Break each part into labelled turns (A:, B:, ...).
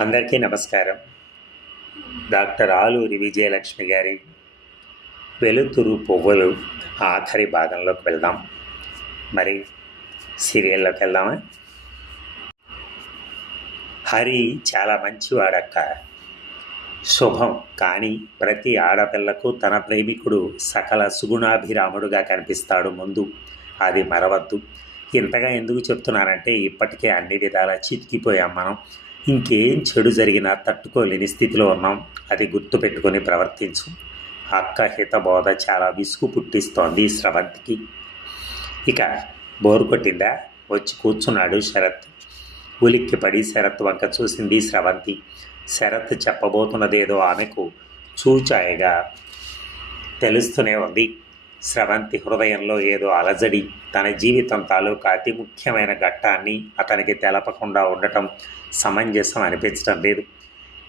A: అందరికీ నమస్కారం. డాక్టర్ ఆలూరి విజయలక్ష్మి గారి వెలుతురు పువ్వులు ఆఖరి భాగంలోకి వెళ్దాం. మరి సీరియల్లోకి వెళ్దామా? హరి చాలా మంచివాడక్క. శుభం కానీ ప్రతి ఆడపిల్లకు తన ప్రేమికుడు సకల సుగుణాభిరాముడుగా కనిపిస్తాడు ముందు. అది మరవద్దు. ఇంతగా ఎందుకు చెప్తున్నానంటే ఇప్పటికే అన్ని విధాలా చితికిపోయాం మనం. ఇంకేం చెడు జరిగినా తట్టుకోలేని స్థితిలో ఉన్నాం. అది గుర్తుపెట్టుకొని ప్రవర్తించు. అక్క హితబోధ చాలా విసుగు పుట్టిస్తోంది శ్రవంతికి. ఇక బోరు కొట్టిందా? వచ్చి కూర్చున్నాడు శరత్. ఉలిక్కి పడి శరత్ వంక చూసింది శ్రవంతి. శరత్ చెప్పబోతున్నదేదో ఆమెకు చూచాయగా తెలుస్తూనే ఉంది. స్రవంతి హృదయంలో ఏదో అలజడి. తన జీవితం తాలూకా అతి ముఖ్యమైన ఘట్టాన్ని అతనికి తెలపకుండా ఉండటం సమంజసం అనిపించడం లేదు.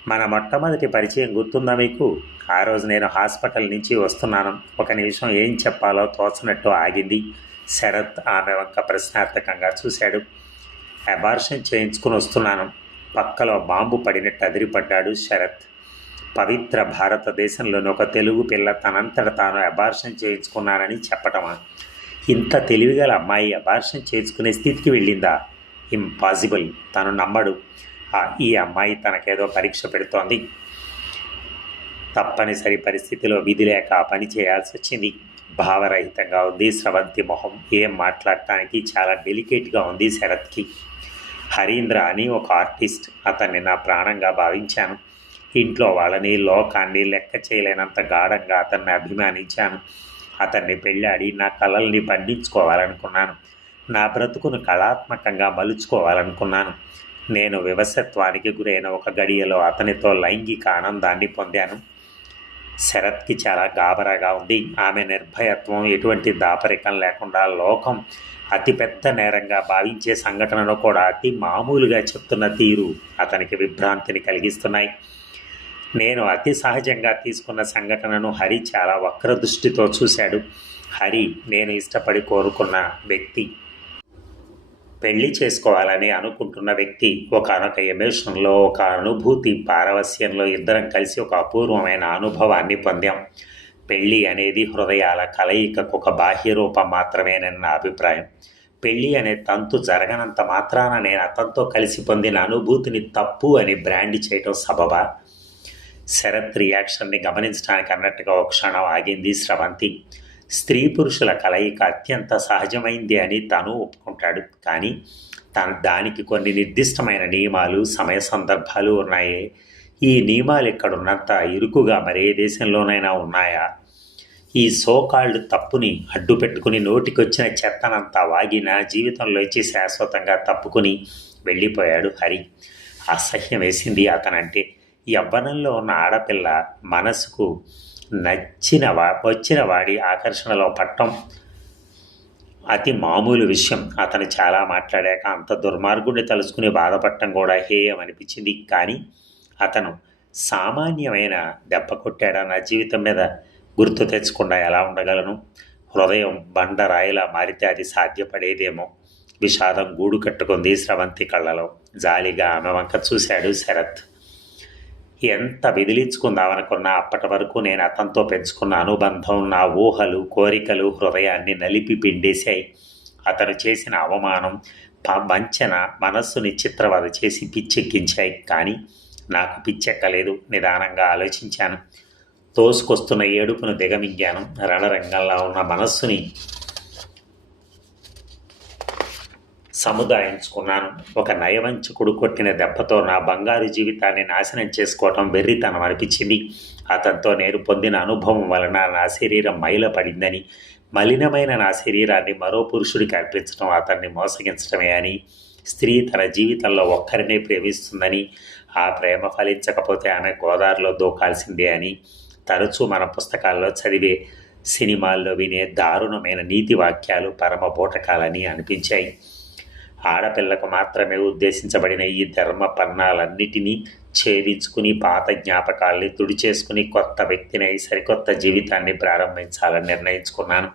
A: మన మొట్టమొదటి పరిచయం గుర్తుందా మీకు? ఆ రోజు నేను హాస్పిటల్ నుంచి వస్తున్నాను. ఒక నిమిషం ఏం చెప్పాలో తోచనట్టు ఆగింది. శరత్ ఆమె వంక ప్రశ్నార్థకంగా చూశాడు. అబార్షన్ చేయించుకుని వస్తున్నాను. పక్కలో బాంబు పడినట్టు అదిరిపడ్డాడు శరత్. పవిత్ర భారతదేశంలోని ఒక తెలుగు పిల్ల తనంతట తాను అబార్షన్ చేయించుకున్నానని చెప్పటమా? ఇంత తెలివిగల అమ్మాయి అబార్షన్ చేయించుకునే స్థితికి వెళ్ళిందా? ఇంపాసిబుల్. తను నమ్మడు. ఆ, ఈ అమ్మాయి తనకేదో పరీక్ష పెడుతోంది. తప్పనిసరి పరిస్థితిలో విధి లేక ఆ పని చేయాల్సి వచ్చింది. భావరహితంగా ఉంది స్రవంతి మొహం. ఏం మాట్లాడటానికి చాలా డెలికేట్గా ఉంది శరత్కి. హరీంద్ర అని ఒక ఆర్టిస్ట్. అతన్ని నా ప్రాణంగా భావించాను. ఇంట్లో వాళ్ళని లోకాన్ని లెక్క చేయలేనంత గాఢంగా అతన్ని అభిమానించాను. అతన్ని పెళ్ళాడి నా కళల్ని పండించుకోవాలనుకున్నాను. నా బ్రతుకును కళాత్మకంగా మలుచుకోవాలనుకున్నాను. నేను వివసత్వానికి గురైన ఒక గడియలో అతనితో లైంగిక ఆనందాన్ని పొందాను. శరత్కి చాలా గాబరాగా ఉంది. ఆమె నిర్భయత్వం ఎటువంటి దాపరికం లేకుండా లోకం అతిపెద్ద నేరంగా భావించే సంఘటనను కూడా అతి మామూలుగా చెప్తున్న తీరు అతనికి విభ్రాంతిని కలిగిస్తున్నాయి. నేను అతి సహజంగా తీసుకున్న సంఘటనను హరి చాలా వక్ర దృష్టితో చూశాడు. హరి నేను ఇష్టపడి కోరుకున్న వ్యక్తి. పెళ్ళి చేసుకోవాలని అనుకుంటున్న వ్యక్తి. ఒకనొక ఎమోషన్లో ఒక అనుభూతి పారవస్యంలో ఇద్దరం కలిసి ఒక అపూర్వమైన అనుభవాన్ని పొందాం. పెళ్ళి అనేది హృదయాల కలయికకు ఒక బాహ్య రూపం మాత్రమేనని నా అభిప్రాయం. పెళ్ళి అనే తంతు జరగనంత మాత్రాన నేను అతనితో కలిసి పొందిన అనుభూతిని తప్పు అని బ్రాండ్ చేయటం సబబా? శరత్ రియాక్షన్ని గమనించడానికి అన్నట్టుగా ఒక క్షణం ఆగింది స్రవంతి. స్త్రీ పురుషుల కలయిక అత్యంత సహజమైంది అని తను ఒప్పుకుంటాడు. కానీ తన దానికి కొన్ని నిర్దిష్టమైన నియమాలు సమయ సందర్భాలు ఉన్నాయి. ఈ నియమాలు ఇక్కడున్నంత ఇరుకుగా మరే దేశంలోనైనా ఉన్నాయా? ఈ సోకాళ్ళు తప్పుని అడ్డు పెట్టుకుని నోటికొచ్చిన చెత్తనంతా వాగిన జీవితంలోంచి శాశ్వతంగా తప్పుకుని వెళ్ళిపోయాడు హరి. అసహ్యం వేసింది అతనంటే. యవ్వనంలో ఉన్న ఆడపిల్ల మనసుకు నచ్చిన వా వచ్చిన వాడి ఆకర్షణలో పట్టం. అతి మామూలు విషయం. అతను చాలా మాట్లాడాక అంత దుర్మార్గుడిని తలుచుకుని బాధపడటం కూడా హేయం అనిపించింది. కానీ అతను సామాన్యమైన దెబ్బ కొట్టాడా? నా జీవితం మీద గుర్తు తెచ్చకుండా ఎలా ఉండగలను? హృదయం బండరాయిలా మారితే అది సాధ్యపడేదేమో? విషాదం గూడు కట్టుకుంది స్రవంతి కళ్ళలో. జాలిగా ఆమె వంక చూశాడు శరత్. ఎంత విదిలించుకుందామనుకున్నా అప్పటి వరకు నేను అతనితో పెంచుకున్న అనుబంధం నా ఊహలు కోరికలు హృదయాన్ని నలిపి పిండేశాయి. అతను చేసిన అవమానం ప వంచన మనస్సుని చిత్రవద చేసి పిచ్చెక్కించాయి. కానీ నాకు పిచ్చెక్కలేదు. నిదానంగా ఆలోచించాను. తోసుకొస్తున్న ఏడుపును దిగమింగాను. రణరంగంలో ఉన్న మనస్సుని సముదాయించుకున్నాను. ఒక నయవంచకుడు కొట్టిన దెబ్బతో నా బంగారు జీవితాన్ని నాశనం చేసుకోవటం వెర్రితనం అనిపించింది. అతనితో నేను పొందిన అనుభవం వలన నా శరీరం మైలపడిందని మలినమైన నా శరీరాన్ని మరో పురుషుడికి అర్పించడం అతన్ని మోసగించడమే అని స్త్రీ తన జీవితంలో ఒక్కరినే ప్రేమిస్తుందని ఆ ప్రేమ ఫలించకపోతే ఆమె గోదావరిలో దూకాల్సిందే అని తరచూ మన పుస్తకాల్లో చదివే సినిమాల్లో వినే దారుణమైన నీతి వాక్యాలు పరమ బూటకాలని అనిపించాయి. ఆడపిల్లకు మాత్రమే ఉద్దేశించబడిన ఈ ధర్మ పన్నాలన్నిటినీ ఛేదించుకుని పాత జ్ఞాపకాల్ని తుడిచేసుకుని కొత్త వ్యక్తిని సరికొత్త జీవితాన్ని ప్రారంభించాలని నిర్ణయించుకున్నాను.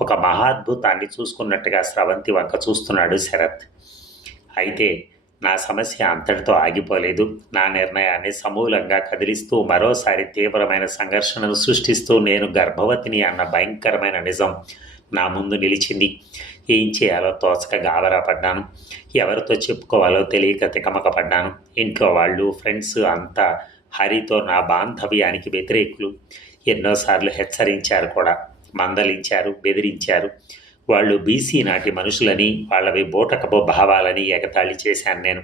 A: ఒక మహాద్భుతాన్ని చూసుకున్నట్టుగా స్రవంతి వంక చూస్తున్నాడు శరత్. అయితే నా సమస్య అంతటితో ఆగిపోలేదు. నా నిర్ణయాన్ని సమూలంగా కదిలిస్తూ మరోసారి తీవ్రమైన సంఘర్షణను సృష్టిస్తూ నేను గర్భవతిని అన్న భయంకరమైన నిజం నా ముందు నిలిచింది. ఏం చేయాలో తోచక గాబరా పడ్డాను. ఎవరితో చెప్పుకోవాలో తెలియక తికమక పడ్డాను. ఇంట్లో వాళ్ళు ఫ్రెండ్స్ అంతా హరితో నా బాంధవ్యానికి వ్యతిరేకులు. ఎన్నోసార్లు హెచ్చరించారు కూడా. మందలించారు బెదిరించారు. వాళ్ళు బీసీ నాటి మనుషులని వాళ్ళవి బోటకపు భావాలని ఎగతాళి చేశాను నేను.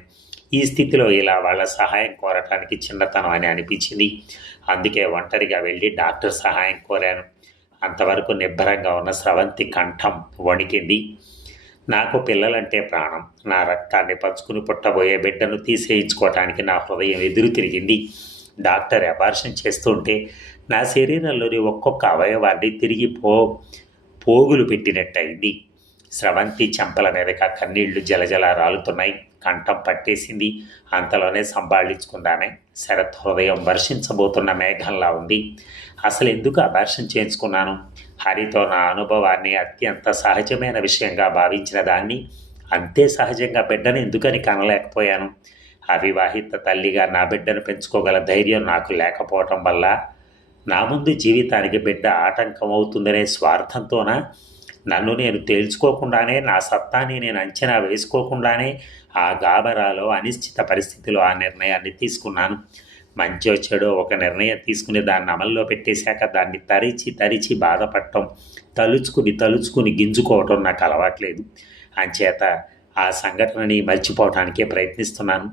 A: ఈ స్థితిలో ఇలా వాళ్ళ సహాయం కోరటానికి చిన్నతనం అని అనిపించింది. అందుకే ఒంటరిగా వెళ్ళి డాక్టర్ సహాయం కోరాను. అంతవరకు నిబ్బరంగా ఉన్న స్రవంతి కంఠం వణికింది. నాకు పిల్లలంటే ప్రాణం. నా రక్తాన్ని పంచుకుని పుట్టబోయే బిడ్డను తీసేయించుకోవటానికి నా హృదయం ఎదురు తిరిగింది. డాక్టర్ అబార్షన్ చేస్తుంటే నా శరీరంలోని ఒక్కొక్క అవయవాన్ని తిరిగి పో పోగులు పెట్టినట్టయింది. స్రవంతి చెంపల మీదక కన్నీళ్ళు జలజల రాలుతున్నాయి. కంఠం పట్టేసింది. అంతలోనే సంభాళించుకుందామే. శరత్ హృదయం వర్షించబోతున్న మేఘంలా ఉంది. అసలు ఎందుకు అభాషణ చేయించుకున్నాను? హరితో నా అనుభవాన్ని అత్యంత సహజమైన విషయంగా భావించిన దాన్ని అంతే సహజంగా బిడ్డను ఎందుకని కనలేకపోయాను? అవివాహిత తల్లిగా నా బిడ్డను పెంచుకోగల ధైర్యం నాకు లేకపోవటం వల్ల నా ముందు జీవితానికి బిడ్డ ఆటంకం అవుతుందనే స్వార్థంతోన? నన్ను నేను తేల్చుకోకుండానే నా సత్తాని నేను అంచనా వేసుకోకుండానే ఆ గాబరాలో అనిశ్చిత పరిస్థితిలో ఆ నిర్ణయాన్ని తీసుకున్నాను. మంచో చెడో ఒక నిర్ణయం తీసుకుని దాన్ని అమల్లో పెట్టేశాక దాన్ని తరిచి తరిచి బాధపడటం తలుచుకుని తలుచుకుని గింజుకోవటం నాకు అలవాట్లేదు. అంచేత ఆ సంఘటనని మర్చిపోవటానికే ప్రయత్నిస్తున్నాను.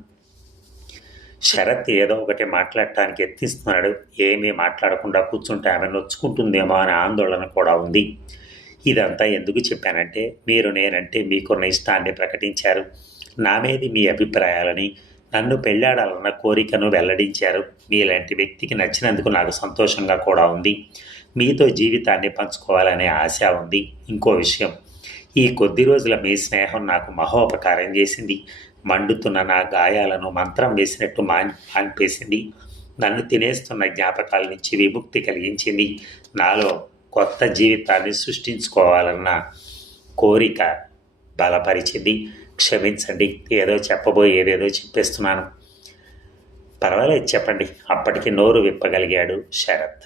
A: శరత్ ఏదో ఒకటి మాట్లాడటానికి యత్నిస్తున్నాడు. ఏమీ మాట్లాడకుండా కూర్చుంటే ఆమె నొచ్చుకుంటుందేమో అనే ఆందోళన కూడా ఉంది. ఇదంతా ఎందుకు చెప్పానంటే మీరు నేనంటే మీకున్న ఇష్టాన్ని ప్రకటించారు. నా మీది మీ అభిప్రాయాలని నన్ను పెళ్ళాడాలన్న కోరికను వెల్లడించారు. మీలాంటి వ్యక్తికి నచ్చినందుకు నాకు సంతోషంగా కూడా ఉంది. మీతో జీవితాన్ని పంచుకోవాలనే ఆశ ఉంది. ఇంకో విషయం ఈ కొద్ది రోజుల మీ స్నేహం నాకు మహోపకారం చేసింది. మండుతున్న నా గాయాలను మంత్రం వేసినట్టు మాన్ మాన్పేసింది. నన్ను తినేస్తున్న జ్ఞాపకాల నుంచి విముక్తి కలిగించింది. నాలో కొత్త జీవితాన్ని సృష్టించుకోవాలన్న కోరిక బలపరిచింది. క్షమించండి ఏదో చెప్పబోయి ఏదేదో చెప్పేస్తున్నాను. పర్వాలేదు చెప్పండి. అప్పటికి నోరు విప్పగలిగాడు శరత్.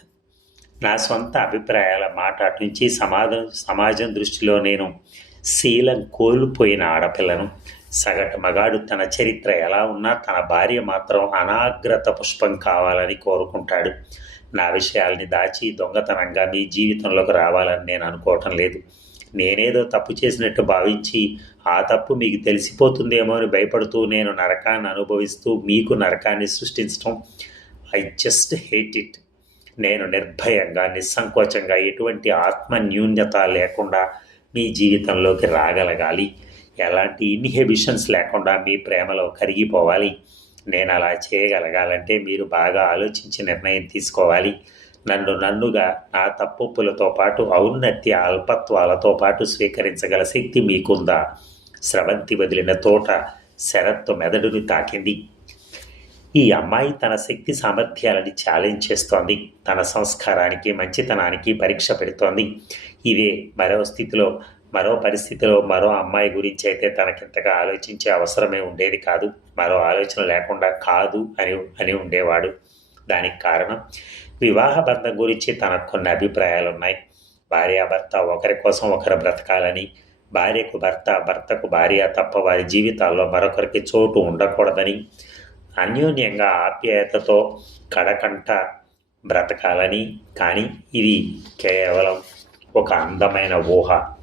A: నా సొంత అభిప్రాయాల మాట నుంచి సమాజం సమాజం దృష్టిలో నేను శీలం కోల్పోయిన ఆడపిల్లను. సగటు మగాడు తన చరిత్ర ఎలా ఉన్నా తన భార్య మాత్రం అనాగ్రత పుష్పం కావాలని కోరుకుంటాడు. నా విషయాల్ని దాచి దొంగతనంగా మీ జీవితంలోకి రావాలని నేను అనుకోవటం లేదు. నేనేదో తప్పు చేసినట్టు భావించి ఆ తప్పు మీకు తెలిసిపోతుందేమో అని భయపడుతూ నేను నరకాన్ని అనుభవిస్తూ మీకు నరకాన్ని సృష్టించడం ఐ జస్ట్ హేట్ ఇట్ నేను నిర్భయంగా నిస్సంకోచంగా ఎటువంటి ఆత్మ న్యూన్యత లేకుండా మీ జీవితంలోకి రాగలగాలి. ఎలాంటి ఇన్హిబిషన్స్ లేకుండా మీ ప్రేమలో కరిగిపోవాలి. నేను అలా చేయగలగాలంటే మీరు బాగా ఆలోచించి నిర్ణయం తీసుకోవాలి. నన్ను నన్నుగా నా తప్పులతో పాటు ఔన్నత్య అల్పత్వాలతో పాటు స్వీకరించగల శక్తి మీకుందా? స్రవంతి వదిలిన తోట శరత్తు మెదడుని తాకింది. ఈ అమ్మాయి తన శక్తి సామర్థ్యాలని ఛాలెంజ్ చేస్తోంది. తన సంస్కారానికి మంచితనానికి పరీక్ష పెడుతోంది. ఇదే మరో స్థితిలో మరో పరిస్థితిలో మరో అమ్మాయి గురించి అయితే తనకింతగా ఆలోచించే అవసరమే ఉండేది కాదు. మరో ఆలోచన లేకుండా కాదు అని అని ఉండేవాడు. దానికి కారణం వివాహ బంధం గురించి తనకు కొన్ని అభిప్రాయాలు ఉన్నాయి భార్యాభర్త ఒకరి కోసం ఒకరు బ్రతకాలని భార్యకు భర్త భర్తకు భార్య తప్ప వారి జీవితాల్లో మరొకరికి చోటు ఉండకూడదని అన్యోన్యంగా ఆప్యాయతతో కడకంట బ్రతకాలని. కానీ ఇది కేవలం ఒక అందమైన ఊహ.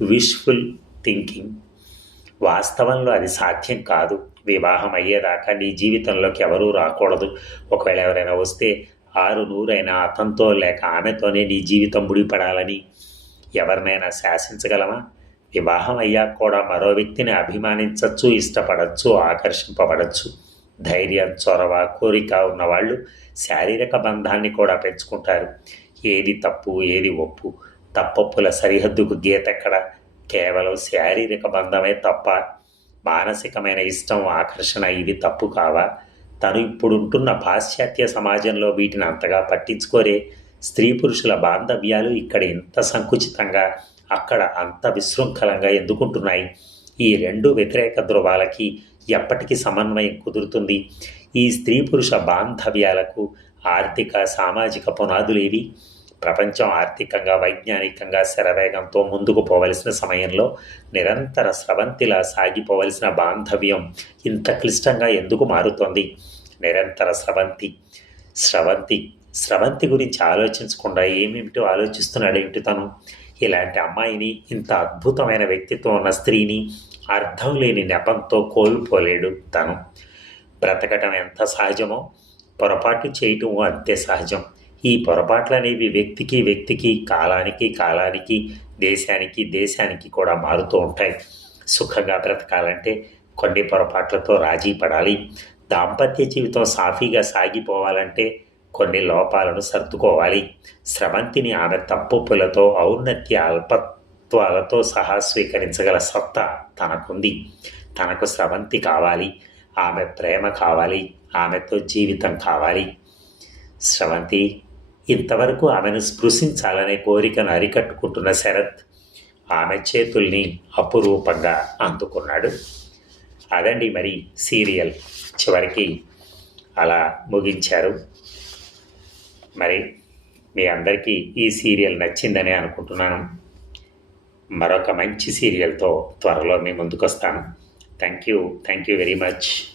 A: విష్ఫుల్ థింకింగ్ వాస్తవంలో అది సాధ్యం కాదు. వివాహం అయ్యేదాకా నీ జీవితంలోకి ఎవరూ రాకూడదు. ఒకవేళ ఎవరైనా వస్తే ఆరు నూరైనా అతనితో లేక ఆమెతోనే నీ జీవితం ముడిపడాలని ఎవరినైనా శాసించగలమా? వివాహం అయ్యాక కూడా మరో వ్యక్తిని అభిమానించవచ్చు ఇష్టపడచ్చు ఆకర్షింపబడచ్చు. ధైర్యం చొరవ కోరిక ఉన్నవాళ్ళు శారీరక బంధాన్ని కూడా పెంచుకుంటారు. ఏది తప్పు ఏది ఒప్పు. తప్పొప్పుల సరిహద్దుకు గీతెక్కడ? కేవలం శారీరక బంధమే తప్ప మానసికమైన ఇష్టం ఆకర్షణ ఇవి తప్పు కావా? తను ఇప్పుడుంటున్న పాశ్చాత్య సమాజంలో వీటిని అంతగా పట్టించుకోరే. స్త్రీ పురుషుల బాంధవ్యాలు ఇక్కడ ఇంత సంకుచితంగా అక్కడ అంత విశృంఖలంగా ఎందుకుంటున్నాయి? ఈ రెండు వ్యతిరేక ధృవాలకి ఎప్పటికీ సమన్వయం కుదురుతుంది. ఈ స్త్రీ పురుష బాంధవ్యాలకు ఆర్థిక సామాజిక పునాదులేవి? ప్రపంచం ఆర్థికంగా వైజ్ఞానికంగా శరవేగంతో ముందుకు పోవలసిన సమయంలో నిరంతర స్రవంతిలా సాగిపోవలసిన బాంధవ్యం ఇంత క్లిష్టంగా ఎందుకు మారుతోంది? నిరంతర స్రవంతి స్రవంతి స్రవంతి గురించి ఆలోచించకుండా ఏమేమిటో ఆలోచిస్తున్నాడు ఏమిటి తను? ఇలాంటి అమ్మాయిని ఇంత అద్భుతమైన వ్యక్తిత్వం ఉన్న స్త్రీని అర్థం లేని నెపంతో కోల్పోలేడు తను. బ్రతకటం ఎంత సహజమో పొరపాటు చేయటం అంతే సహజం. ఈ పొరపాట్లు అనేవి వ్యక్తికి వ్యక్తికి కాలానికి కాలానికి దేశానికి దేశానికి కూడా మారుతూ ఉంటాయి. సుఖంగా బ్రతకాలంటే కొన్ని పొరపాట్లతో రాజీ పడాలి. దాంపత్య జీవితం సాఫీగా సాగిపోవాలంటే కొన్ని లోపాలను సర్దుకోవాలి. స్రవంతిని ఆమె తప్పులతో ఔన్నత్య అల్పత్వాలతో సహా స్వీకరించగల సత్తా తనకుంది. తనకు స్రవంతి కావాలి. ఆమె ప్రేమ కావాలి. ఆమెతో జీవితం కావాలి. స్రవంతి ఇంతవరకు ఆమెను స్పృశించాలనే కోరికను అరికట్టుకుంటున్న శరత్ ఆమె చేతుల్ని అపురూపంగా అందుకున్నాడు. అదండి మరి సీరియల్. చివరికి అలా ముగించారు. మరి మీ అందరికీ ఈ సీరియల్ నచ్చిందని అనుకుంటున్నాను. మరొక మంచి సీరియల్తో త్వరలో మీ ముందుకు వస్తాను thank you. Thank you very much.